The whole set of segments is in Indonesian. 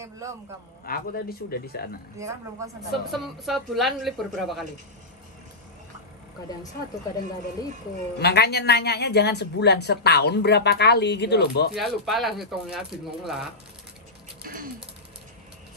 Oke, belum kamu. Aku tadi sudah di sana. Dia kan belum konsen. Sebulan libur berapa kali? Kadang 1, kadang nggak ada libur. Makanya nanyanya jangan sebulan, setahun berapa kali gitu loh, Mbok. Ya lupa lah hitungnya, bingung lah.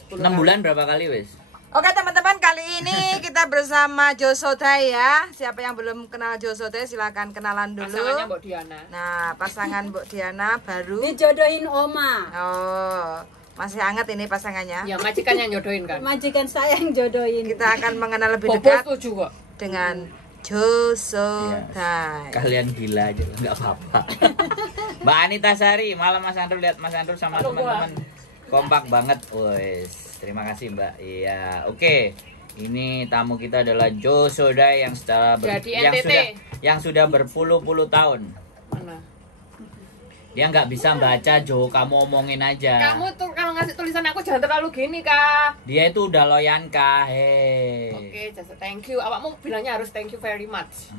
6 bulan berapa kali wes? Oke teman-teman, kali ini kita bersama Josodai ya. Siapa yang belum kenal Josodai silakan kenalan dulu. Pasangannya Mbok Diana. Nah, pasangan Mbok Diana baru. Dijodohin Oma. Oh, masih hangat ini pasangannya. Ya majikan yang nyodohin kan. Majikan saya yang jodohin. Kita akan mengenal lebih Bobo dekat setuju kok. dengan Josodai. Kalian gila aja, nggak apa-apa. Mbak Anita Sari, malam Mas Andrew, lihat Mas Andrew sama teman-teman kompak banget, wes. Terima kasih Mbak. Iya, oke. Ini tamu kita adalah Josodai yang yang sudah berpuluh-puluh tahun. Mana? Dia nggak bisa baca, Jo. Kamu omongin aja. Kamu tuh kalau ngasih tulisan aku jangan terlalu gini, Kak. Dia itu udah loyan, Kak. Hei. Oke, just thank you. Awakmu bilangnya harus thank you very much.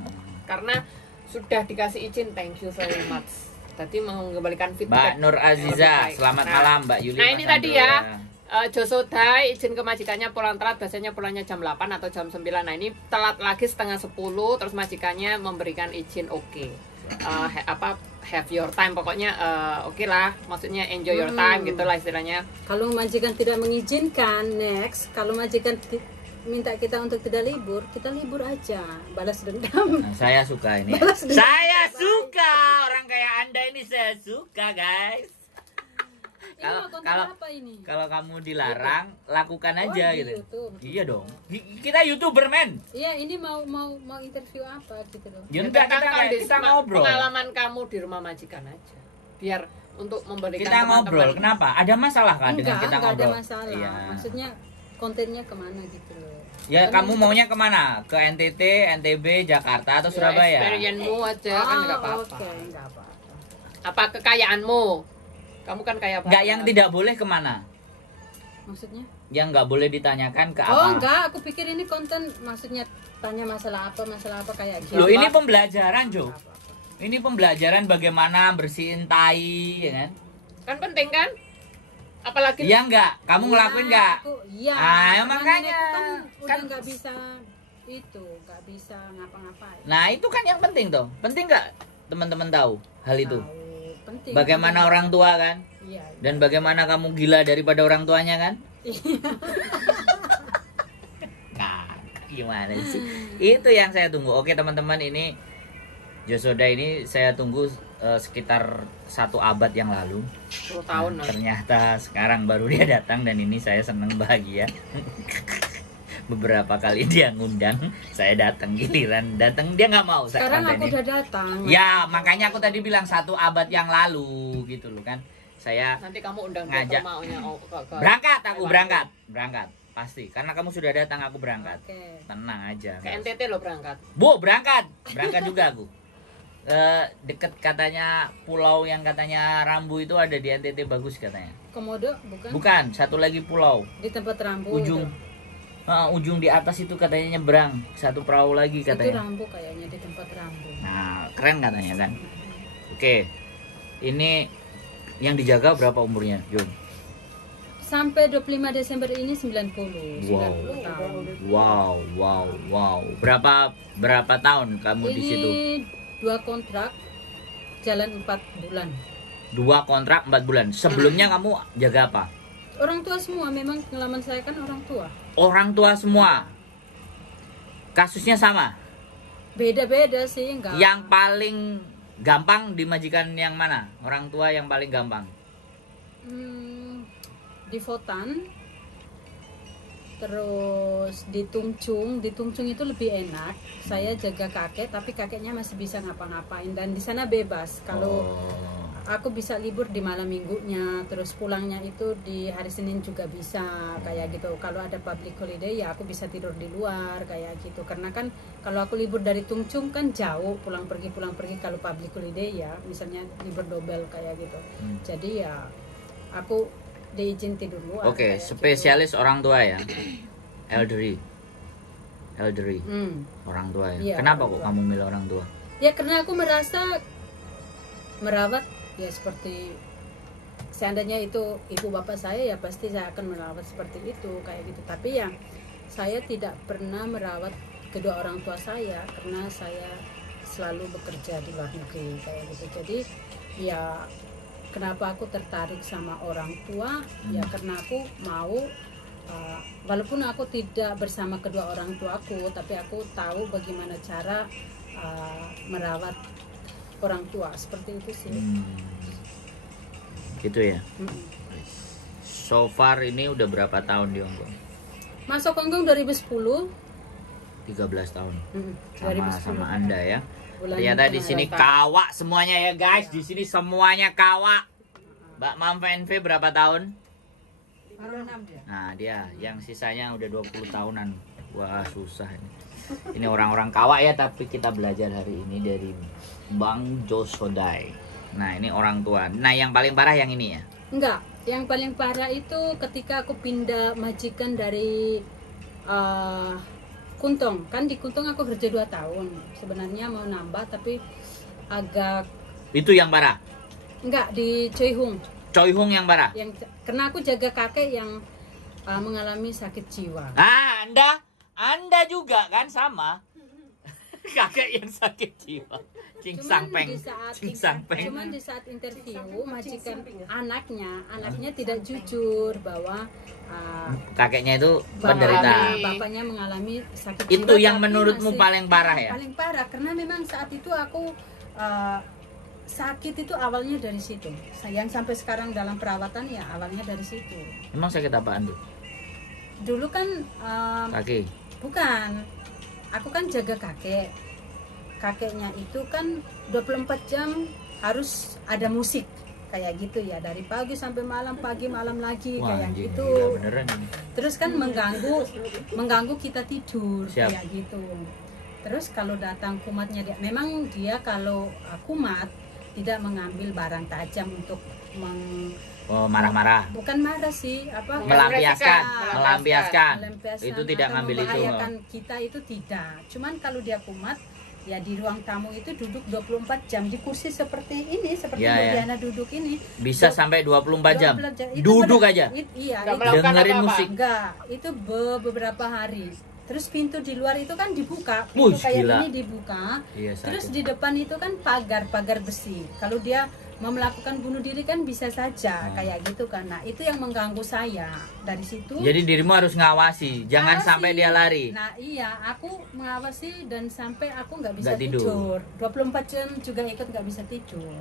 Karena sudah dikasih izin, thank you very much. Tadi mengembalikan Mbak feedback. Nur Aziza, selamat malam Mbak Yuli. Nah, ini Mas tadi Andrew, ya. Josodai izin ke majikannya pulang telat, biasanya pulangnya jam 8 atau jam 9. Nah, ini telat lagi setengah 10, terus majikannya memberikan izin oke. Have your time, pokoknya oke lah, maksudnya enjoy your time gitulah istilahnya. Kalau majikan tidak mengizinkan, next, kalau majikan minta kita untuk tidak libur, kita libur aja, balas dendam. Nah, saya suka ini. Saya suka orang kayak Anda ini, saya suka guys. Kalau kamu dilarang, lakukan aja gitu. YouTube. Iya dong. Kita YouTuber men. Iya, ini mau interview apa gitu loh. Ya enggak, kita ngobrol. Pengalaman kamu di rumah majikan aja. Biar untuk memberikan kita ngobrol. Kenapa? Ada masalah kan dengan kita ngobrol? Enggak ada masalah. Iya. Maksudnya kontennya kemana gitu loh. Ya kamu maunya kemana? Ke NTT, NTB, Jakarta atau Surabaya? Experience-mu aja kan enggak apa-apa. Oke, enggak apa-apa. Apa kekayaanmu? Kamu kan kaya banget. Enggak, yang tidak boleh kemana? Maksudnya? Yang nggak boleh ditanyakan ke apa? Oh enggak, aku pikir ini konten maksudnya tanya masalah apa kayak gitu. Loh, ini pembelajaran Jo. Ini pembelajaran bagaimana bersihin tai, ya kan? Kan penting kan? Apalagi iya enggak? Kamu ngelakuin enggak? Iya. Ah, makanya kan nggak bisa nggak bisa ngapa-ngapain. Nah, itu kan yang penting tuh. Penting nggak teman-teman tahu hal itu? Penting. Bagaimana orang tua kan? Iya. Dan bagaimana kamu gila daripada orang tuanya kan? Nah, gimana sih? Itu yang saya tunggu. Oke teman-teman, ini Josodai ini saya tunggu sekitar 1 abad yang lalu. 10 tahun. Nah, ternyata sekarang baru dia datang dan ini saya senang bahagia. Beberapa kali dia ngundang, saya datang, giliran datang dia nggak mau. Sekarang aku udah datang. Ya makanya aku tadi bilang 1 abad yang lalu gitu loh kan. Saya nanti kamu undang ngajak berangkat, aku berangkat pasti karena kamu sudah datang, aku berangkat. Tenang aja. Ke NTT lo berangkat. Bu, berangkat juga aku. Deket katanya pulau yang katanya Rambu itu ada di NTT, bagus katanya. Komodo bukan? Bukan, satu lagi pulau. Di tempat Rambu. Ujung di atas itu katanya nyebrang, 1 perahu lagi katanya. Itu Rambu kayaknya, di tempat Rambu. Nah, keren katanya kan. Oke. Ini yang dijaga berapa umurnya, Jun? Sampai 25 Desember ini 90 tahun. Wow. Berapa tahun kamu di situ? Ini 2 kontrak jalan 4 bulan. 2 kontrak 4 bulan. Sebelumnya kamu jaga apa? Orang tua semua, memang pengalaman saya kan orang tua. Orang tua semua. Kasusnya sama? Beda-beda sih, enggak. Yang paling gampang dimajikan yang mana? Orang tua yang paling gampang? Di Fotan. Terus di Tungcung itu lebih enak. Saya jaga kakek, tapi kakeknya masih bisa ngapa-ngapain dan di sana bebas. Kalau aku bisa libur di malam minggunya, terus pulangnya itu di hari Senin juga bisa kayak gitu. Kalau ada public holiday ya aku bisa tidur di luar kayak gitu. Karena kan kalau aku libur dari Tungcung kan jauh, pulang pergi. Kalau public holiday ya misalnya libur double kayak gitu. Jadi ya aku diizin tidur luar. Oke, spesialis gitu. Orang tua ya. Elderly. Orang tua ya. Kenapa kok kamu milih orang tua? Ya karena aku merasa merawat ya seperti seandainya itu ibu bapak saya ya pasti saya akan merawat seperti itu kayak gitu. Tapi yang saya tidak pernah merawat kedua orang tua saya karena saya selalu bekerja di luar negeri kayak gitu. Jadi ya kenapa aku tertarik sama orang tua ya karena aku mau walaupun aku tidak bersama kedua orang tuaku, tapi aku tahu bagaimana cara merawat orang tua seperti itu sih. Gitu ya. So far ini udah berapa tahun di Hongkong? Masuk Hongkong 2010. 13 tahun. Sama 2010. Anda ya. Bulan Ternyata di tengah sini Delta. kawak semuanya ya guys. Di sini semuanya kawak. Mbak Mam VNV berapa tahun? Baru 6 dia. Nah dia yang sisanya udah 20 tahunan. Wah susah ini. Ini orang-orang kawak ya, tapi kita belajar hari ini dari Bang Josodai. Nah ini orang tua. Nah yang paling parah yang ini ya? Enggak, yang paling parah itu ketika aku pindah majikan dari Kuntong. Kan di Kuntong aku kerja 2 tahun. Sebenarnya mau nambah tapi agak Itu yang parah? enggak di Choi Hung. Choi Hung yang parah? Yang karena aku jaga kakek yang mengalami sakit jiwa. Ah, Anda juga kan sama. Kakek yang sakit jiwa. Cuman di saat interview majikan anaknya tidak jujur bahwa kakeknya itu penderita. bapaknya mengalami sakit Itu jiwa, yang tapi menurutmu masih paling parah ya? paling parah karena memang saat itu aku sakit itu awalnya dari situ. Yang sampai sekarang dalam perawatan ya awalnya dari situ. Emang sakit apaan tuh? Dulu kan Kaki. bukan, aku kan jaga kakeknya itu kan 24 jam harus ada musik kayak gitu ya, dari pagi sampai malam, pagi malam lagi. Wah, kayak anjing, gitu. gila beneran ini. Terus kan mengganggu kita tidur. Siap. Kayak gitu. Terus kalau datang kumatnya memang dia kalau kumat tidak mengambil barang tajam untuk Oh, marah-marah. bukan marah sih, apa Melampiaskan. melampiaskan Itu tidak atau ngambil itu. membahayakan kita itu tidak. Cuman kalau dia kumat ya di ruang tamu itu duduk 24 jam di kursi seperti ini, seperti Ya, ya. Diana duduk ini. Bisa sampai 24 jam. 24 jam. Itu Duduk aja. Iya, Nggak itu melakukan Dengerin apa-apa. musik. enggak, itu beberapa hari. Terus pintu di luar itu kan dibuka, Wuh, pintu kayak gila. ini dibuka. Iya, Terus sakit. di depan itu kan pagar besi. Kalau dia mau melakukan bunuh diri kan bisa saja kayak gitu kan. Nah, itu yang mengganggu saya. Dari situ Jadi dirimu harus ngawasi, jangan ngawasi. sampai dia lari. Nah, iya, aku mengawasi dan sampai aku nggak bisa Nggak tidur. tidur. 24 jam juga ikut nggak bisa tidur.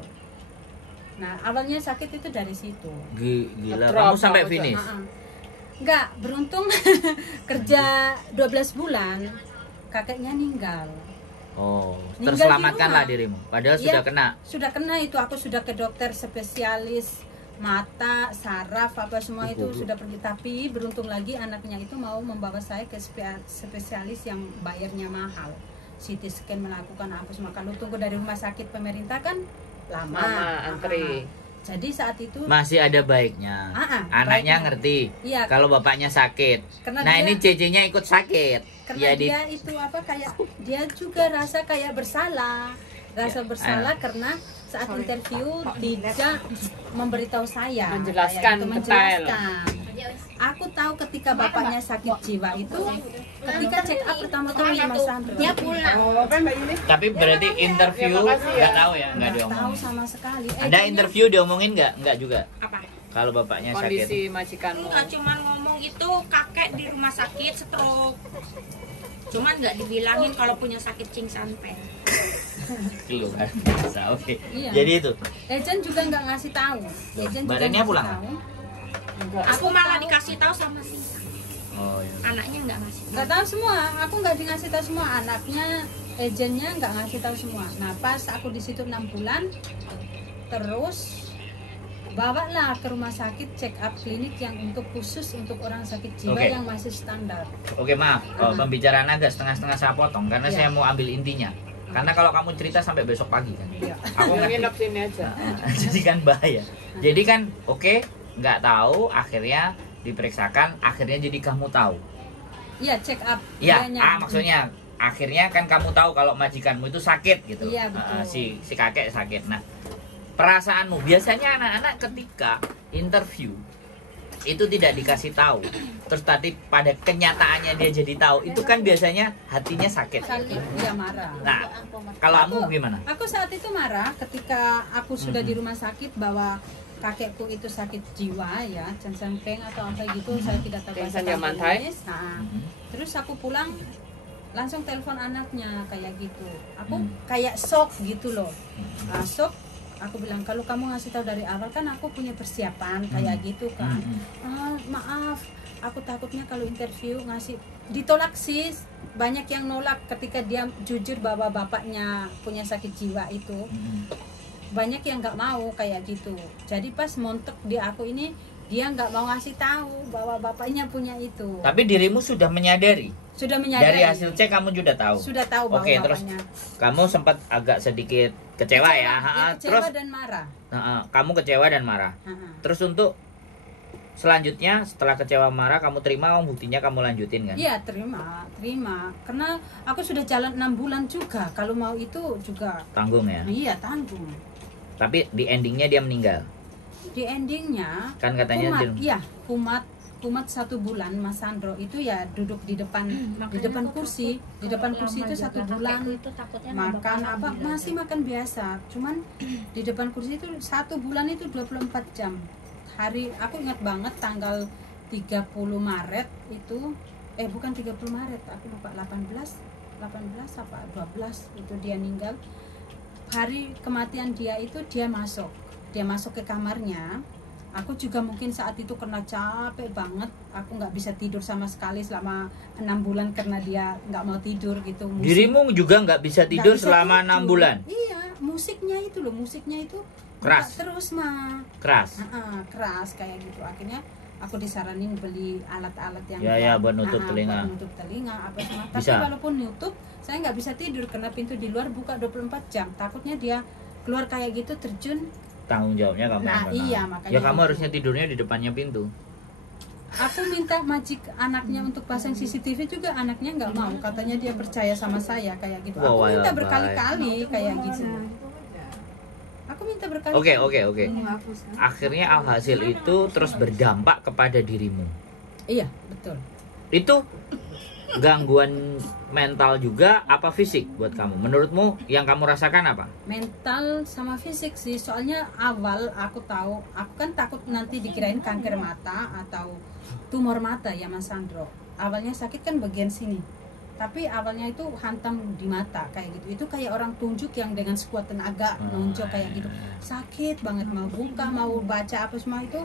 Nah, awalnya sakit itu dari situ. Gila, Drop, kamu sampai kamu finish. Enggak, beruntung kerja 12 bulan kakeknya meninggal. Oh, Ninggal di terselamatkanlah rumah. dirimu. Padahal Iya, sudah kena. Sudah kena itu, aku sudah ke dokter spesialis mata, saraf apa semua itu sudah pergi. Tapi beruntung lagi anaknya itu mau membawa saya ke spesialis yang bayarnya mahal. CT scan melakukan apa semua. Kalau tunggu dari rumah sakit pemerintah kan lama. antri. Jadi saat itu Masih ada baiknya. Anaknya baiknya. ngerti. Iya. Kalau bapaknya sakit. Karena Nah, dia- ini CC-nya ikut sakit. karena Jadi dia itu apa kayak dia juga rasa kayak bersalah, Ya, bersalah karena saat interview tidak memberitahu saya, Menjelaskan kayak gitu, detail. menjelaskan. Aku tahu ketika bapaknya sakit jiwa itu, ketika check up pertama kali Mas Sandro, dia pulang, tapi berarti interview Ya, makasih ya. nggak tahu ya, nggak nggak tahu diomongin. sama sekali. Ada interview diomongin nggak? Nggak juga. Apa? Kalau bapaknya sakit. Kondisi majikanmu. Enggak cuma ngomong itu kakek di rumah sakit stroke. Cuman nggak dibilangin kalau punya sakit cingsanpen. Keluar biasa. Oke. Iya. Jadi itu. Ejen juga nggak ngasih tahu. Ejen juga Badannya ngasih pulang? tahu. Aku malah dikasih tahu sama si Oh iya. anaknya nggak ngasih tahu. Nggak tahu semua, aku nggak dikasih tahu semua, anaknya agennya nggak ngasih tahu semua. Nah pas aku di situ 6 bulan, terus bawalah ke rumah sakit check up klinik yang untuk khusus untuk orang sakit jiwa Oke. yang masih standar. Oke, maaf. Kalau pembicaraan agak setengah-setengah saya potong karena Iya. saya mau ambil intinya. Karena kalau kamu cerita sampai besok pagi kan. Iya. Aku Yang ngerti. nginep sini aja. Jadi kan bahaya. Jadi kan oke, nggak tahu, akhirnya diperiksakan, akhirnya jadi kamu tahu. Iya check up. Iya, dianya. maksudnya akhirnya kan kamu tahu kalau majikanmu itu sakit gitu. Iya, betul. Si kakek sakit. Nah, perasaanmu. Biasanya anak-anak ketika interview itu tidak dikasih tahu, terus tadi pada kenyataannya dia jadi tahu, itu kan biasanya hatinya sakit. Sakit, dia marah. Nah, kalau kamu gimana? Aku saat itu marah ketika aku sudah di rumah sakit bahwa kakekku itu sakit jiwa ya, Peng atau apa gitu, saya tidak tahu bahasa Kantonis. Nah, terus aku pulang langsung telepon anaknya kayak gitu. Aku kayak shock gitu loh. Shock. Aku bilang kalau kamu ngasih tahu dari awal kan aku punya persiapan kayak gitu kan. Maaf, aku takutnya kalau interview ngasih ditolak sih. Banyak yang nolak ketika dia jujur bahwa bapaknya punya sakit jiwa itu. Banyak yang nggak mau kayak gitu. Jadi pas montok di aku ini dia nggak mau ngasih tahu bahwa bapaknya punya itu. Tapi dirimu sudah menyadari. Sudah menyadari. Dari hasil cek kamu sudah tahu. Sudah tahu bahwa Oke, terus bapaknya. kamu sempat agak sedikit kecewa ya. Kecewa Terus dan marah. kamu kecewa dan marah. Terus untuk selanjutnya setelah kecewa marah kamu terima uang buktinya kamu lanjutin kan? Iya, terima. Karena aku sudah jalan 6 bulan juga. Kalau mau itu juga Tanggung ya. iya, tanggung. Tapi di endingnya dia meninggal. Di endingnya Kan katanya kumat 1 bulan Mas Sandro itu ya duduk di depan kursi itu 1 bulan makan apa masih makan biasa, cuman di depan kursi itu 1 bulan itu 24 jam. Hari aku ingat banget tanggal 30 Maret itu bukan 30 Maret, aku lupa 18 apa 12 itu dia meninggal. Hari kematian dia itu dia masuk ke kamarnya. Aku juga mungkin saat itu kena capek banget, aku nggak bisa tidur sama sekali selama 6 bulan karena dia nggak mau tidur gitu. Dirimu juga nggak bisa tidur selama 6 bulan? Iya, musiknya itu keras terus keras kayak gitu. Akhirnya aku disaranin beli alat-alat yang buat nutup telinga. Buat nutup telinga apa semua. Tapi Bisa. walaupun nutup, saya nggak bisa tidur karena pintu di luar buka 24 jam. Takutnya dia keluar kayak gitu terjun. Tanggung jawabnya kamu. Iya, makanya. Ya kamu harusnya tidurnya di depannya pintu. Aku minta anaknya untuk pasang CCTV juga, anaknya nggak mau. Katanya dia percaya sama saya kayak gitu. Aku minta berkali-kali kayak gitu. Oke. Akhirnya alhasil itu terus berdampak kepada dirimu. Iya, betul. Itu gangguan mental juga apa fisik buat kamu? Menurutmu yang kamu rasakan apa? Mental sama fisik sih. Soalnya awal aku kan takut nanti dikirain kanker mata atau tumor mata ya Mas Sandro. Awalnya sakit kan bagian sini. Tapi awalnya itu hantam di mata kayak gitu. Itu kayak orang tunjuk yang dengan sekuat tenaga nonjok kayak gitu. Sakit banget, mau buka, mau baca apa semua itu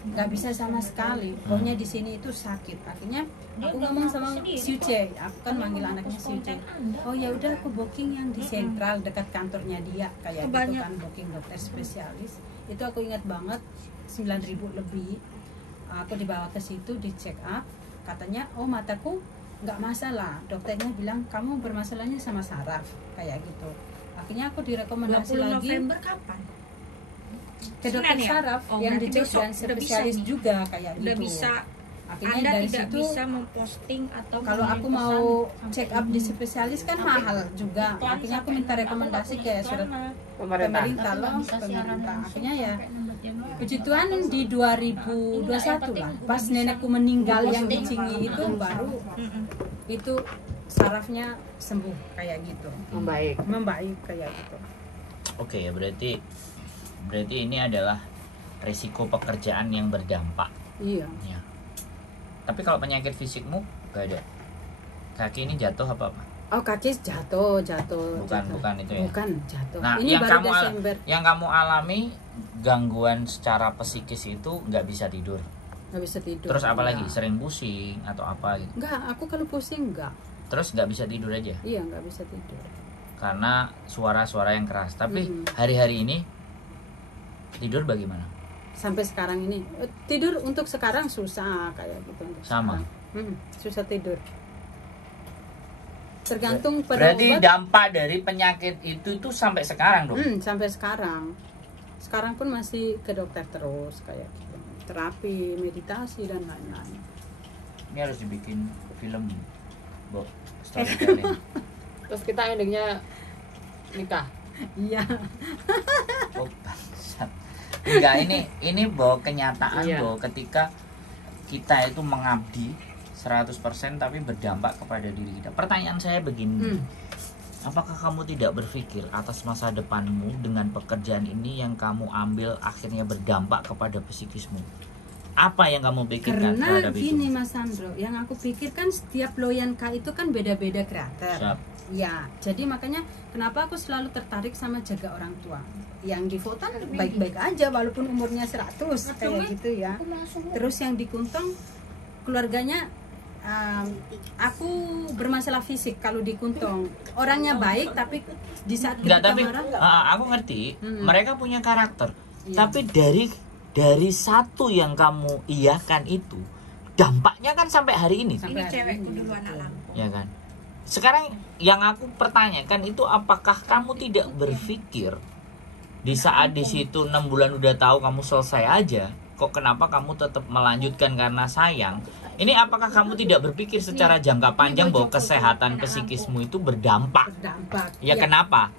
nggak bisa sama sekali. Pokoknya di sini itu sakit. Akhirnya aku ngomong sama Siuce, aku kan manggil anaknya Siuce. Oh ya udah, aku booking yang di sentral dekat kantornya dia kayak gitu kan, booking dokter spesialis. Itu aku ingat banget 9.000 lebih. Aku dibawa ke situ di check up. Katanya, oh mataku nggak masalah. Dokternya bilang kamu bermasalahnya sama saraf kayak gitu. Akhirnya aku direkomendasi 20 lagi. November kapan? Ke dokter saraf yang di dan spesialis juga kayak udah gitu. Bisa. Akhirnya Anda dari tidak situ bisa memposting atau kalau aku mengirim mau pesan check up di spesialis kan mahal juga. iklan, Akhirnya aku sampai minta aku rekomendasi nggak ke punya surat iklan, pemerintah loh, pemerintah. Akhirnya ya puji Tuhan di 2021 lah, pas nenekku meninggal yang di Cingi itu baru itu sarafnya sembuh kayak gitu. Membaik kayak gitu. Oke, ya berarti ini adalah risiko pekerjaan yang berdampak. Iya. Ya. Tapi kalau penyakit fisikmu gak ada. Kaki ini jatuh apa? Oh, kaki jatuh. Bukan itu ya. Bukan jatuh. Nah, Ini yang baru Desember. yang kamu alami gangguan secara psikis itu nggak bisa tidur. Nggak bisa tidur. Terus apa lagi? Enggak. Sering pusing atau apa gitu? Enggak, aku kalau pusing enggak. Terus nggak bisa tidur aja? Iya, nggak bisa tidur. Karena suara-suara yang keras. Tapi hari-hari ini tidur bagaimana? Sampai sekarang ini tidur untuk sekarang susah kayak gitu untuk Sama. sekarang. Susah tidur. Tergantung pada Berarti obat. dampak dari penyakit itu tuh sampai sekarang dong? Sampai sekarang. Sekarang pun masih ke dokter terus kayak gitu. Terapi, meditasi dan lain-lain. Ini harus dibikin film, Bo. Storytelling. Terus kita endingnya nikah. Iya. Oh, bangsat. Enggak, ini bahwa kenyataan Iya. bahwa ketika kita itu mengabdi 100% tapi berdampak kepada diri kita. Pertanyaan saya begini. Apakah kamu tidak berpikir atas masa depanmu dengan pekerjaan ini yang kamu ambil akhirnya berdampak kepada psikismu? Apa yang kamu pikirkan Karena terhadap gini itu? Mas Sandro, yang aku pikirkan setiap loyanka itu kan beda-beda karakter. Siap. Ya, jadi makanya kenapa aku selalu tertarik sama jaga orang tua. Yang di Votan baik-baik aja walaupun umurnya 100 kayak gitu ya. Terus yang di Kuntong keluarganya aku bermasalah fisik kalau di Kuntong. Orangnya baik tapi di saat Enggak, kita tapi marah aku ngerti Mm-mm. mereka punya karakter. Iya. Tapi dari satu yang kamu iyakan itu dampaknya kan sampai hari ini, Sampai Ini hari cewekku ini. dulu anak Lampung. ya kan? Sekarang yang aku pertanyakan itu apakah kamu tidak berpikir di saat di situ 6 bulan udah tahu kamu selesai aja, kok kenapa kamu tetap melanjutkan karena sayang? Ini apakah kamu tidak berpikir secara jangka panjang bahwa kesehatan psikismu itu berdampak? berdampak. Ya kenapa?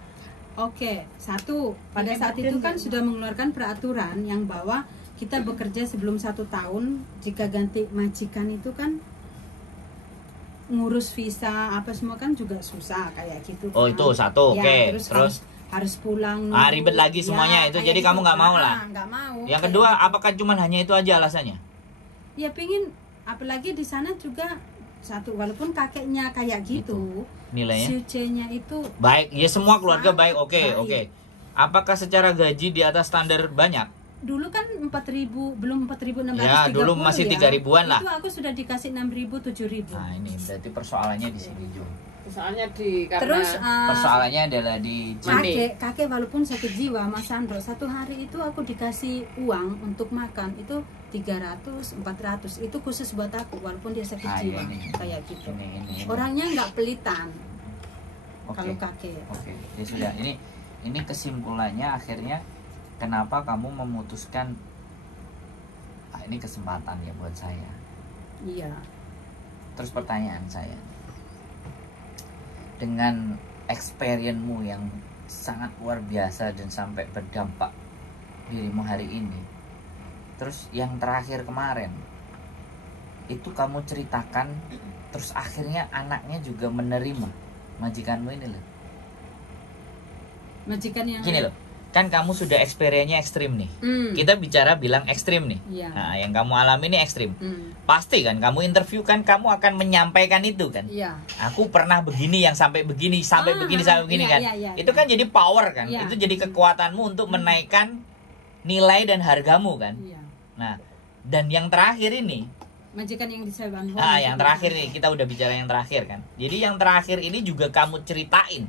Oke, satu, pada saat itu kan sudah mengeluarkan peraturan yang bahwa kita bekerja sebelum 1 tahun, jika ganti majikan itu kan ngurus visa apa semua kan juga susah kayak gitu. Oh, kan. itu satu, Ya, oke. Terus Terus? harus pulang. Ribet lagi semuanya itu, kayak jadi kamu nggak mau lah. Nggak mau. Yang Kayak kedua, gitu. apakah cuman hanya itu aja alasannya? Ya pengen, apalagi di sana juga satu, walaupun kakeknya kayak gitu, Nilainya? sucinya itu Baik, ya semua keluarga baik, Sangat oke, baik. oke. Apakah secara gaji di atas standar banyak? dulu kan 4.000, belum 4.630 Ya, dulu masih 3.000-an lah. Itu aku sudah dikasih 6.000, 7.000. Nah, ini berarti persoalannya di sini, Jo. Soalnya karena Terus Persoalannya adalah di kakek walaupun sakit jiwa Mas Sandro, satu hari itu aku dikasih uang untuk makan itu 300, 400, itu khusus buat aku walaupun dia sakit jiwa ini. kayak gitu. Ini. Orangnya nggak pelitan Oke. kalau kakek. Oke, ya sudah. Ini kesimpulannya akhirnya kenapa kamu memutuskan ini kesempatan ya buat saya. Iya. Terus pertanyaan saya, dengan experience-mu yang sangat luar biasa dan sampai berdampak dirimu hari ini, terus yang terakhir kemarin itu kamu ceritakan, terus akhirnya anaknya juga menerima majikanmu ini loh. Majikan yang Gini loh, kan kamu sudah experience-nya ekstrim nih. Hmm. Kita bicara bilang ekstrim nih. Iya. Nah, yang kamu alami ini ekstrim. Hmm. Pasti kan kamu interview kan kamu akan menyampaikan itu kan. Iya. Aku pernah begini yang sampai begini sampai begini sampai begini iya, kan. iya, iya, Itu iya. kan jadi power kan. Iya. Itu jadi kekuatanmu untuk menaikkan nilai dan hargamu kan. Iya. Nah, dan yang terakhir ini, Majikan yang di Saiwan. yang terakhir nih kita udah bicara yang terakhir kan. Jadi yang terakhir ini juga kamu ceritain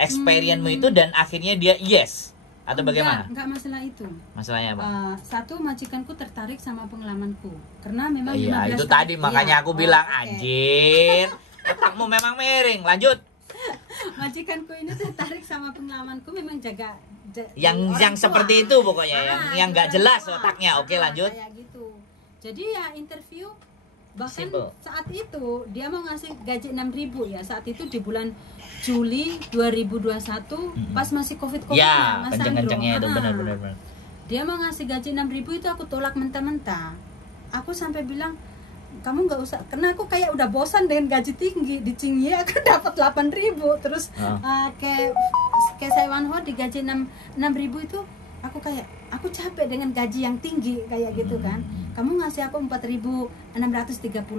experience-mu itu dan akhirnya dia yes atau bagaimana? Enggak masalah itu. Masalahnya apa? Satu, majikanku tertarik sama pengalamanku karena memang Iya 15 itu tahun- tadi makanya Iya. aku Oh, bilang oke. anjir otakmu memang miring. Lanjut. Majikanku ini tertarik sama pengalamanku, memang jaga Yang orang tua. seperti itu pokoknya yang nggak orang jelas tua. otaknya. Oke, lanjut. Kayak gitu. Jadi ya interview, bahkan Simple. saat itu dia mau ngasih gaji 6.000 ya, saat itu di bulan Juli 2021 pas masih covid Ya, Mas kenceng-kencengnya itu Sandro. benar-benar. Dia mau ngasih gaji 6.000 itu aku tolak mentah-mentah. Aku sampai bilang, kamu nggak usah, karena aku kayak udah bosan dengan gaji tinggi. Di Cingye aku dapat 8.000, terus ke Saiwan Ho digaji 6.000 itu aku kayak, aku capek dengan gaji yang tinggi kayak gitu kan. Kamu ngasih aku 4.630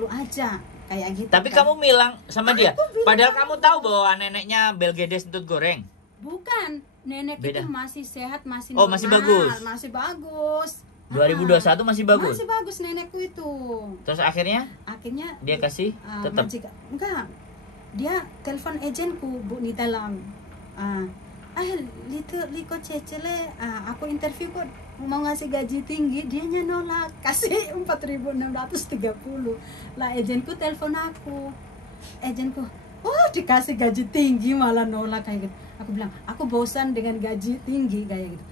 aja kayak gitu. Tapi kan. kamu bilang sama dia, Aku bilang padahal kamu tahu bahwa neneknya Belgedes Entut Goreng. bukan, nenek Beda. itu masih sehat, masih Oh, masih normal, bagus. masih bagus. 2021 masih bagus. Masih bagus nenekku itu. Terus akhirnya Akhirnya dia kasih tetap. enggak, dia telepon agenku Bu di dalam liko cecele aku interview kok mau ngasih gaji tinggi, dianya nolak, kasih 4.630 lah. Agenku telepon aku, agenku dikasih gaji tinggi malah nolak kayak gitu. Aku bilang aku bosan dengan gaji tinggi kayak gitu.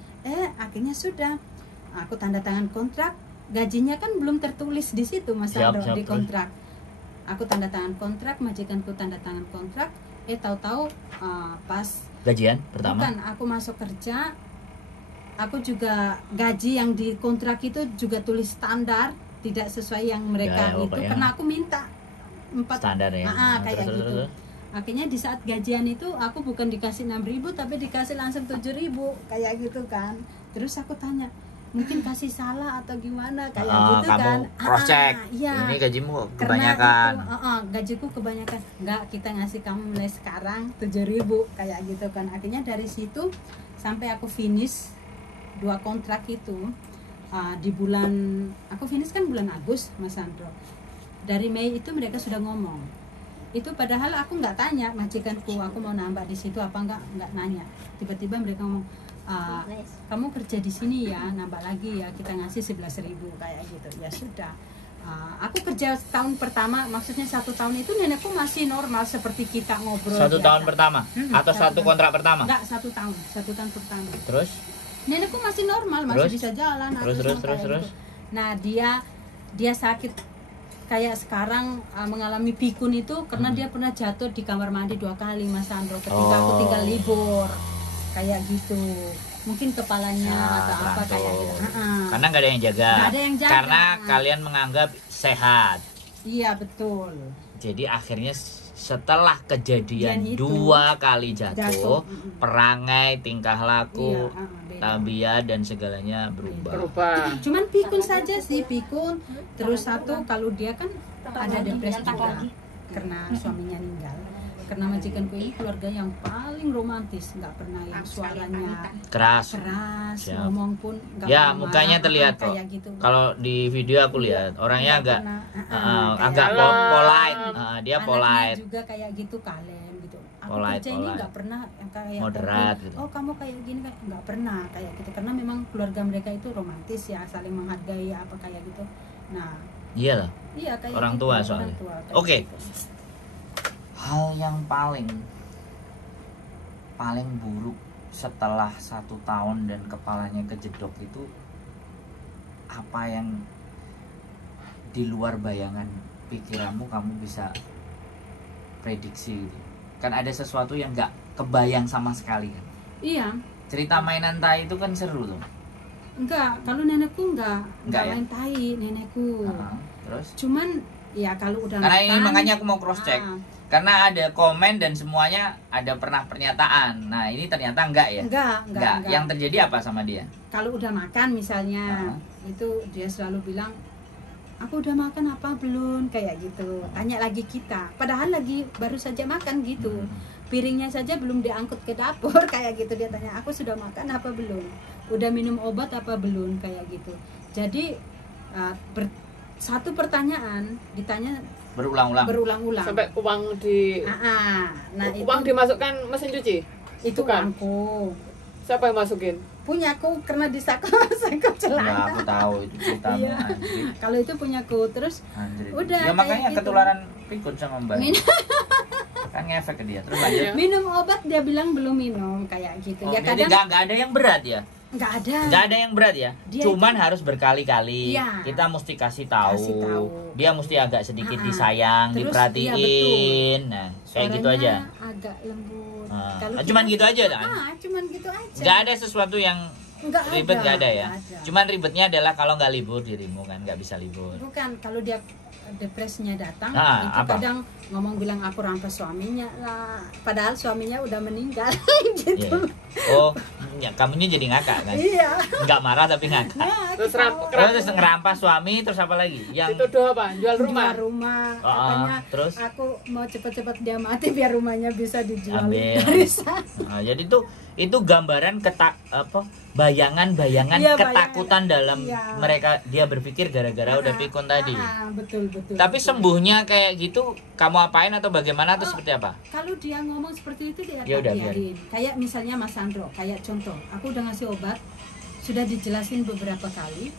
Akhirnya sudah aku tanda tangan kontrak. Gajinya kan belum tertulis di situ Mas Siap, Aldo, siap, di terus? kontrak. Aku tanda tangan kontrak, majikanku tanda tangan kontrak. Tahu-tahu pas Gajian pertama? bukan aku masuk kerja, aku juga gaji yang di kontrak itu juga tulis standar, tidak sesuai yang mereka Ya, itu ya. karena aku minta 4 Standar ya. kayak Terus, gitu. terus. Akhirnya di saat gajian itu aku bukan dikasih 6.000 tapi dikasih langsung 7.000 kayak gitu kan. Terus aku tanya, mungkin kasih salah atau gimana kayak gitu kamu kan. cross check. Iya. Ini gajimu Karena kebanyakan. itu, gajiku kebanyakan. Enggak, kita ngasih kamu mulai sekarang 7.000 kayak gitu kan. Akhirnya dari situ sampai aku finish 2 kontrak itu di bulan, aku finish kan bulan Agustus Mas Sandro. Dari Mei itu mereka sudah ngomong. Itu padahal aku nggak tanya majikanku aku mau nambah di situ apa nggak nanya. Tiba-tiba mereka ngomong, kamu kerja di sini ya, nambah lagi ya, kita ngasih 11.000 kayak gitu. Ya sudah. Aku kerja tahun pertama, maksudnya 1 tahun itu nenekku masih normal seperti kita ngobrol. 1 biasa. tahun pertama atau 1 kontrak pertama? Enggak, 1 tahun, 1 tahun pertama. Terus? Nenekku masih normal, masih Terus? bisa jalan. Terus. Gitu. Nah dia sakit kayak sekarang mengalami pikun itu karena dia pernah jatuh di kamar mandi 2 kali Mas Sandro ketika aku tinggal libur kayak gitu. Mungkin kepalanya atau apa Terlantur. kayak gitu. Karena nggak ada yang jaga. Nggak ada yang jaga. Karena kalian menganggap sehat. Iya betul. Jadi akhirnya setelah kejadian Dan itu, 2 kali jatuh, jatuh. perangai, tingkah laku, Iya, beda. tabiat dan segalanya berubah. Cuman pikun saja sih, pikun. Terus satu kalau dia kan ada depresi juga karena suaminya meninggal. Karena majikanku ini keluarga yang paling romantis, nggak pernah yang suaranya Keras. keras, Siap. ngomong pun nggak Ya, pernah mukanya marah, terlihat kok. kayak gitu. Kalau di video aku lihat orangnya Nggak agak pernah, kayak agak Kalem. polite. Dia anaknya polite. juga kayak gitu, kalem gitu. Aku Polite, kerja ini polite. nggak pernah yang kayak Moderat telepon, gitu. oh kamu kayak gini kayak nggak pernah kayak gitu karena memang keluarga mereka itu romantis ya, saling menghargai apa kayak gitu. Nah Iyalah. iya kayak Orang gitu, tua orang soalnya. tua, kayak Oke. gitu. Hal yang paling buruk setelah 1 tahun dan kepalanya kejedok itu apa yang di luar bayangan pikiranmu kamu bisa prediksi gitu? Kan ada sesuatu yang nggak kebayang sama sekali kan. Iya. Cerita mainan tai itu kan seru tuh. Enggak, kalau nenekku enggak Enggak ya? main tai nenekku. Terus Cuman ya kalau udah karena ini makan, makanya aku mau cross check. Karena ada komen dan semuanya ada pernah pernyataan. Nah, ini ternyata enggak ya? Enggak. Yang terjadi apa sama dia? Kalau udah makan misalnya, itu dia selalu bilang, aku udah makan apa belum? Kayak gitu. Tanya lagi kita. Padahal lagi baru saja makan gitu. Piringnya saja belum diangkut ke dapur kayak gitu. Dia tanya, aku sudah makan apa belum? Udah minum obat apa belum? Kayak gitu. Jadi satu pertanyaan ditanya berulang-ulang. Sampai uang di Nah uang itu dimasukkan mesin cuci. itu bukan? uangku. Siapa yang masukin? Punyaku karena disako celana. Nah, aku tahu itu ceritamu Iya. anjir. Kalau itu punyaku terus Anjir. Udah, Ya makanya kayak gitu. ketularan pikun sama Mbak. Min- Kan ngefek ke dia. Terus lanjut. Iya. minum obat dia bilang belum minum kayak gitu. Oh, Ya jadi kadang nggak ada yang berat ya? nggak ada. Nggak ada yang berat ya? Dia Cuman harus berkali-kali. Iya. Kita mesti kasih tahu. Kasih tahu. Dia mesti agak sedikit Ah, disayang, terus, diperhatiin. iya, Nah, kayak gitu Suaranya aja. agak lembut. Ah, Kalau cuman kita- gitu aja, kan? Cuman gitu aja. Nggak ada sesuatu yang Nggak ribet, nggak ada ya? nggak ada. Cuman ribetnya adalah kalau nggak libur dirimu kan, nggak bisa libur. Bukan, kalau dia depresinya datang Ah, itu apa? kadang ngomong bilang aku rampas suaminya lah, padahal suaminya udah meninggal gitu. Iya. Oh, ya, kamunya jadi ngakak kan? Iya. Nggak marah tapi ngakak. Nah, Terus Terus ngerampas suami, terus apa lagi? Yang dituduh apa? Jual rumah. rumah Ah, katanya terus? aku mau cepet-cepet dia mati biar rumahnya bisa dijual Ambil. dari sana. Nah, jadi itu gambaran bayangan-bayangan Iya, ketakutan dalam Iya. mereka, dia berpikir gara-gara udah pikun tadi. Betul. Tapi betul. sembuhnya kayak gitu kamu apain atau bagaimana atau Oh, seperti apa? Kalau dia ngomong seperti itu dia Ya udah, biarin. Kayak misalnya Mas Sandro, kayak contoh, aku udah ngasih obat, sudah dijelasin beberapa kali,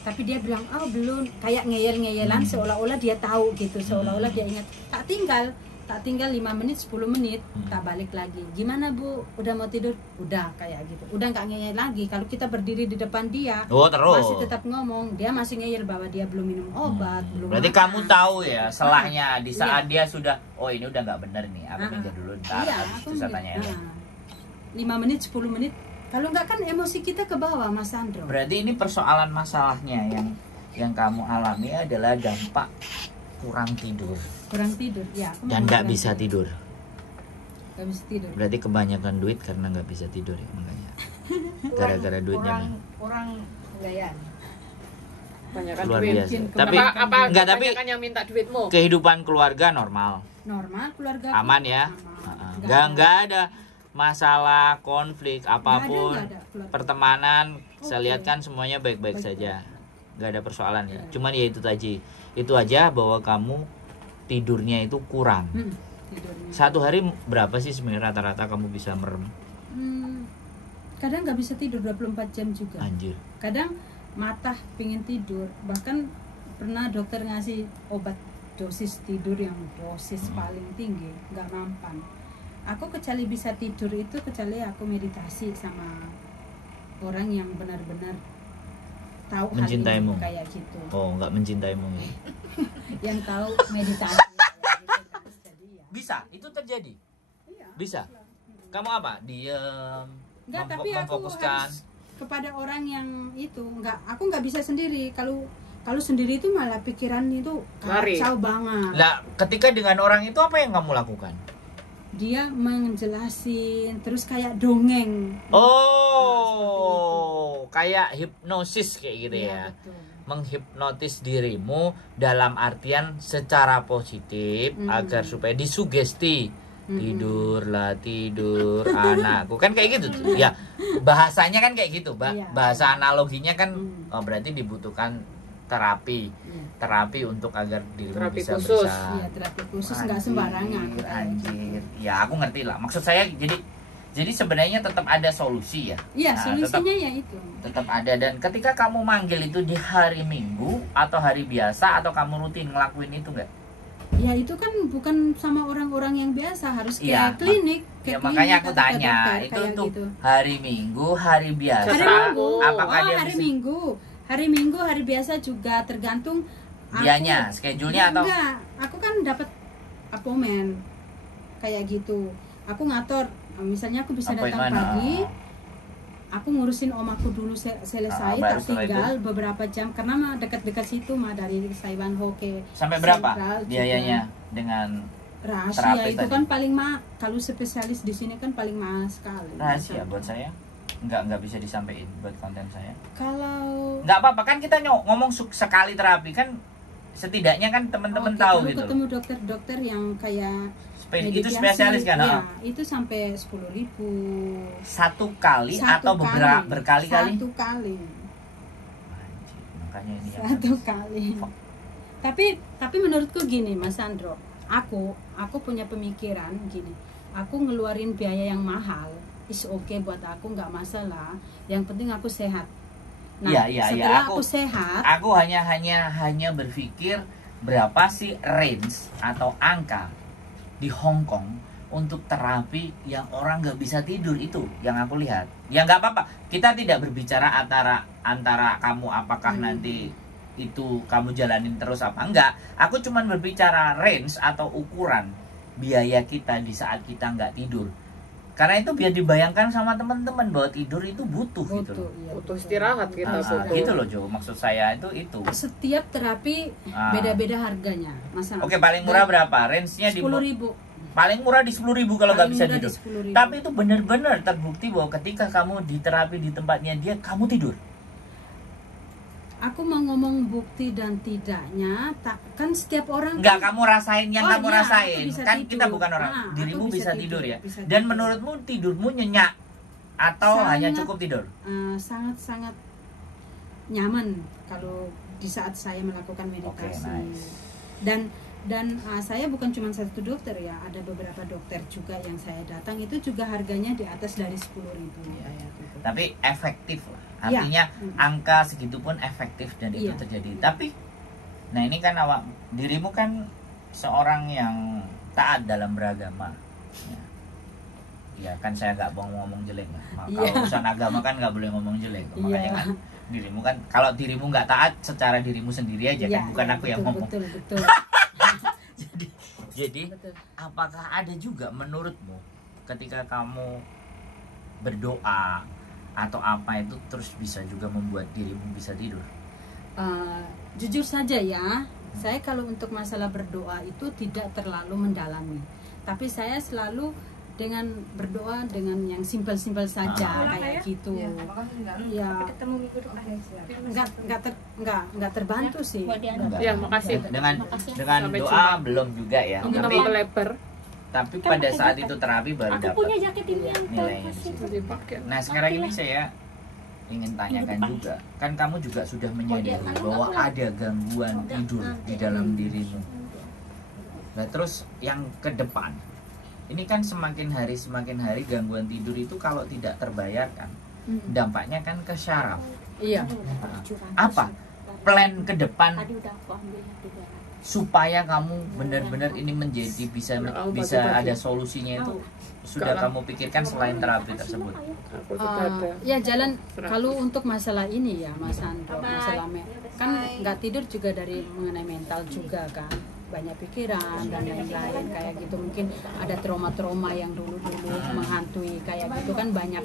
tapi dia bilang, oh belum, kayak ngeyel-ngeyelan seolah-olah dia tahu gitu, seolah-olah dia ingat. Tak tinggal tak tinggal 5 menit 10 menit tak balik lagi. Gimana Bu, udah mau tidur? Udah, kayak gitu. Udah nggak ngeyel lagi. Kalau kita berdiri di depan dia terus. masih tetap ngomong, dia masih ngeyel bahwa dia belum minum obat, belum Berarti makan. kamu tahu ya selahnya di saat Iya. dia sudah, oh ini udah nggak bener nih, aku minggir dulu ntar. Iya, Habis aku itu saya minggir. tanya ya. 5 menit 10 menit. Kalau nggak kan emosi kita ke bawah, Mas Sandro. Berarti ini persoalan masalahnya yang kamu alami adalah dampak kurang tidur Kurang tidur. Ya, aku dan memang nggak kurang bisa tidur. Nggak bisa tidur. Berarti kebanyakan duit karena nggak bisa tidur ya makanya. Gara-gara duitnya. Kurang gayaan. Banyak Luar duit. biasa. Mungkin Tapi apa enggak, tapi kebanyakan yang minta duitmu? kehidupan keluarga normal, Normal keluarga aman ya. Nggak ada masalah konflik apapun. nggak ada keluarga. Pertemanan saya Oke. lihat kan semuanya baik-baik Baik-baik. saja. Nggak ada persoalan ya. Cuman ya itu aja bahwa kamu tidurnya itu kurang. Tidurnya. Satu hari berapa sih sebenarnya rata-rata kamu bisa merem? Kadang nggak bisa tidur 24 jam juga. Anjir. Kadang mata pingin tidur, bahkan pernah dokter ngasih obat dosis tidur yang dosis paling tinggi, nggak mampan. Aku kecuali bisa tidur itu kecuali aku meditasi sama orang yang benar-benar tahu hal Mencintaimu. ini kayak gitu, Oh, nggak mencintaimu ya. yang tahu meditasi kayak gitu, Mas. Jadi ya. Bisa, itu terjadi. Iya. Bisa. Kamu apa? Diem. Enggak, tapi aku memfokuskan. harus kepada orang yang itu aku nggak bisa sendiri. Kalau sendiri itu malah pikiran itu Lari. kacau banget. Nah, ketika dengan orang itu apa yang kamu lakukan? Dia menjelasin terus kayak dongeng. Oh, kayak hipnosis kayak gitu Iya, ya. betul. Menghipnotis dirimu dalam artian secara positif agar supaya disugesti. Tidurlah, tidur anakku. Kan kayak gitu tuh. Ya, bahasanya kan kayak gitu, Iya. Bahasa analoginya kan berarti dibutuhkan terapi. Iya. Terapi untuk agar dirimu Terapi bisa khusus. bersah. Iya, terapi khusus nggak sembarangan. Anjir. Ya, aku ngerti lah. Maksud saya jadi sebenarnya tetap ada solusi ya. Iya, Nah, solusinya ya itu. tetap ada. Dan ketika kamu manggil itu di hari Minggu atau hari biasa atau kamu rutin ngelakuin itu enggak? Ya itu kan bukan sama orang-orang yang biasa, harus ke Iya, klinik. Ya Ke makanya klinik aku atau ke tanya dokter, itu kayak untuk gitu. hari Minggu, hari biasa. Hari Terserah. Minggu. Apakah dia hari bisa- Minggu. Hari Minggu, hari biasa juga tergantung Dianya, schedule-nya atau enggak, aku kan dapat appointment kayak gitu. Aku ngatur, misalnya aku bisa datang Appointment, pagi, aku ngurusin om aku dulu selesai, baru tak setelah tinggal beberapa jam karena mah dekat-dekat situ mah dari Saiwan Ho ke sampai berapa Sentral juga. biayanya dengan Rahasia terapis itu tadi? kan paling mah, kalau spesialis di sini kan paling mahal sekali. rahasia buat saya? Nggak bisa disampaikan buat konten saya. Kalau Nggak apa-apa kan kita ngomong sekali terapi kan setidaknya kan teman-teman Oke, tahu kalau gitu. ketemu dokter-dokter yang kayak Itu meditasi, spesialis kan? ya, ah? itu sampai 10.000 Satu kali Satu atau kali. berkali-kali? Satu kali. Anjir, makanya ini yang Satu kali. Tapi menurutku gini, Mas Sandro, aku punya pemikiran gini. Aku ngeluarin biaya yang mahal, is okay buat aku, nggak masalah. Yang penting aku sehat. Nah, Iya, setelah aku aku sehat, Aku hanya berpikir berapa sih range atau angka di Hong Kong untuk terapi yang orang nggak bisa tidur itu yang aku lihat. Ya nggak apa-apa. Kita tidak berbicara antara kamu apakah nanti itu kamu jalanin terus apa enggak. Aku cuman berbicara range atau ukuran biaya kita di saat kita nggak tidur. Karena itu biar dibayangkan sama teman-teman bahwa tidur itu butuh gitu loh. iya, Butuh betul. istirahat kita, butuh. Gitu loh Jo, maksud saya itu. Setiap terapi Ah. beda-beda harganya, Mas Sandro. Oke, paling murah berapa? Range-nya di 10.000. paling murah di 10.000 kalau nggak Paling bisa murah tidur. di 10.000. Tapi itu benar-benar terbukti bahwa ketika kamu di terapi di tempatnya dia, kamu tidur. Aku mau ngomong bukti dan tidaknya, kan setiap orang Nggak kan, kamu rasain yang Oh, kamu iya, rasain. aku bisa Kan tidur. kita bukan orang. Nah, Dirimu aku bisa bisa tidur ya. tidur, bisa Dan tidur. menurutmu tidurmu nyenyak atau hanya Sangat. cukup tidur? sangat-sangat nyaman kalau di saat saya melakukan meditasi. nice. Dan saya bukan cuma satu dokter ya, ada beberapa dokter juga yang saya datang, itu juga harganya di atas dari 10.000 kayak gitu. Tapi efektif lah. Iya. Artinya angka segitu pun efektif dan itu Iya. terjadi. Tapi nah ini kan dirimu kan seorang yang taat dalam beragama. Ya kan saya nggak mau ngomong jelek lah. Iya. Kalau urusan agama kan nggak boleh ngomong jelek. Makanya Iya. kan dirimu kan, kalau dirimu nggak taat secara dirimu sendiri aja Iya, kan, bukan iya, aku yang betul, ngomong. betul. Jadi Betul. apakah ada juga menurutmu ketika kamu berdoa atau apa itu terus bisa juga membuat dirimu bisa tidur? Jujur saja ya, saya kalau untuk masalah berdoa itu tidak terlalu mendalami, tapi saya selalu dengan berdoa dengan yang simpel-simpel saja kayak gitu. Ya, nggak terbantu sih. Enggak. Ya, makasih. Dengan Sampai doa jumpa. belum juga ya. Ini Tapi tambah lebar. pada saat itu terapi baru Aku dapat punya jaket ini yang nilainya di kasih. situ. Dipakai. Nah sekarang ini saya ingin tanyakan juga, kan kamu juga sudah menyadari bahwa ada gangguan tidur di dalam dirimu. Nah terus yang ke depan, ini kan semakin hari gangguan tidur itu kalau tidak terbayarkan, dampaknya kan ke syaraf. Iya. Apa plan ke depan Tadi udah aku ambil yang 300. supaya kamu benar-benar ini menjadi bisa ada solusinya itu sudah kamu pikirkan selain terapi tersebut? Aku sudah ada. Ya jalan kalau untuk masalah ini ya Mas Andro, masalah kan nggak tidur juga dari mengenai mental juga kan, banyak pikiran dan lain-lain kayak gitu, mungkin ada trauma-trauma yang dulu-dulu menghantui kayak gitu kan, banyak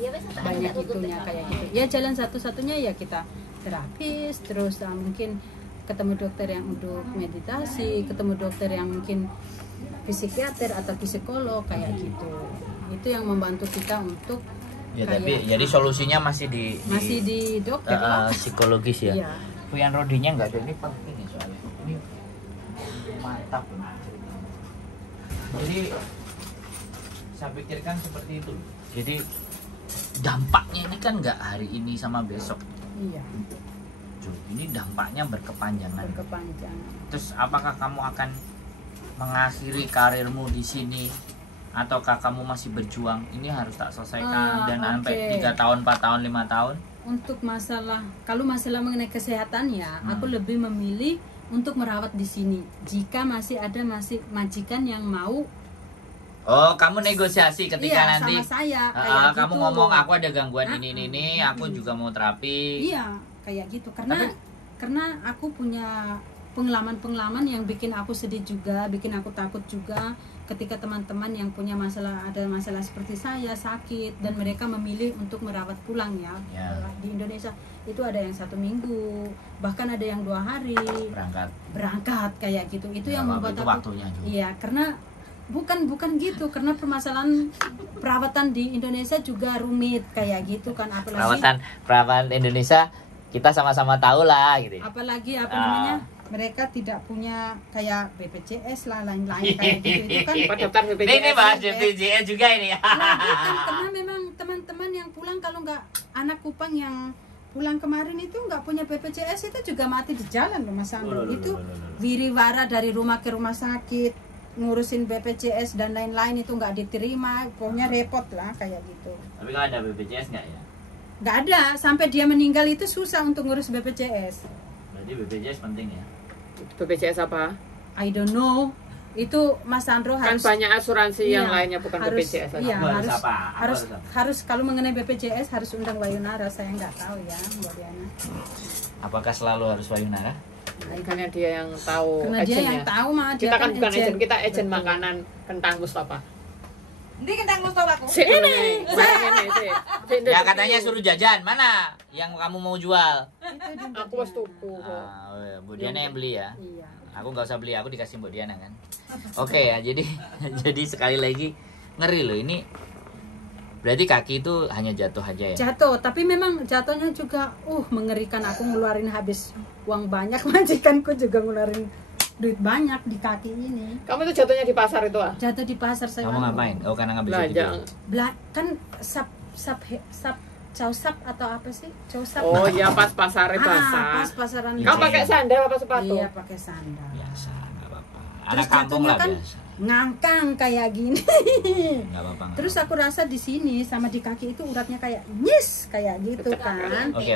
itunya kayak gitu. Ya jalan satu-satunya ya kita terapis, terus mungkin ketemu dokter yang untuk meditasi, ketemu dokter yang mungkin psikiater atau psikolog kayak gitu. Itu yang membantu kita untuk Ya kayak, tapi jadi solusinya masih di dokter lah. psikologis ya. Iya. Puyan rodinya nggak ada, ini penting nih soalnya. Ini mantap. Jadi saya pikirkan seperti itu. Jadi dampaknya ini kan nggak hari ini sama besok. Iya, Ini dampaknya berkepanjangan. Terus apakah kamu akan mengakhiri karirmu di sini ataukah kamu masih berjuang? Ini harus tak selesaikan dan sampai 3 tahun, 4 tahun, 5 tahun. Untuk kalau masalah mengenai kesehatan ya, aku lebih memilih untuk merawat di sini. Jika masih ada majikan yang mau. Oh, kamu negosiasi ketika Iya, nanti sama saya kayak kamu gitu. ngomong aku ada gangguan ini, aku juga mau terapi. Iya, kayak gitu. Karena aku punya pengalaman yang bikin aku sedih juga, bikin aku takut juga ketika teman-teman yang punya ada masalah seperti saya sakit dan mereka memilih untuk merawat pulang ya. Di Indonesia itu ada yang 1 minggu, bahkan ada yang 2 hari berangkat kayak gitu. Itu yang membuat itu aku waktunya juga. Iya, karena bukan gitu, karena permasalahan perawatan di Indonesia juga rumit kayak gitu kan, apalagi perawatan Indonesia kita sama-sama tahu lah gitu. Apalagi namanya mereka tidak punya kayak BPJS lah lain-lain kayak gitu. Itu kan Daftar BPJS. Ini bahas BPJS juga ini. bukan, karena memang teman-teman yang pulang, kalau nggak anak Kupang yang pulang kemarin itu nggak punya BPJS itu juga mati di jalan loh Mas Andro. Itu wiriwara dari rumah ke rumah sakit ngurusin BPJS dan lain-lain itu nggak diterima, pokoknya repot lah kayak gitu. Tapi kalau ada BPJS nggak ya? Nggak ada, sampai dia meninggal itu susah untuk ngurus BPJS. Berarti BPJS penting ya? BPJS apa? I don't know. Itu Mas Andro Kan harus banyak asuransi yang iya, lainnya bukan harus, BPJS aja. Iya, Aku harus apa? harus kalau mengenai BPJS harus undang Wayunara, saya nggak tahu ya Mbak Diana. Apakah selalu harus Wayunara? Karena dia yang tahu Karena dia agennya. yang tahu mah, dia Kita kan bukan agen, kita agen Betul. makanan kentang Mustafa. Ini kentang Mustafa aku. Si ini, si Ya katanya suruh jajan, mana yang kamu mau jual? aku wis tuku. Oh, ya, Bu Diana yang beli ya. Iya. Aku nggak usah beli, aku dikasih Mbak Diana kan. Oke ya, jadi jadi sekali lagi ngeri loh ini. Berarti kaki itu hanya jatuh aja ya? Jatuh, tapi memang jatuhnya juga mengerikan. Aku ngeluarin habis uang banyak, majikanku juga ngeluarin duit banyak di kaki ini. Kamu itu jatuhnya di pasar itu ah? Jatuh di pasar saya. Kamu ngapain? Oh karena ngambil Belanja. Kan sap atau apa sih? Causap. Oh iya pas pasar basah. Pas pasaran. Iya. Kamu pakai sandal apa sepatu? Iya, pakai sandal. Biasa, nggak apa-apa. Terus Anak kampung jatuhnya lah kan biasa. ngangkang kayak gini. Nggak apa-apa. nggak Terus aku rasa di sini sama di kaki itu uratnya kayak nyis kayak gitu kan. apa-apa. Oke.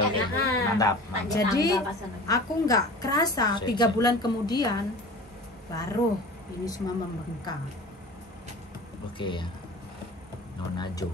Mantap. Jadi aku nggak kerasa Sip, 3 sip. bulan kemudian baru ini semua membengkak. Oke ya. Nona Jo.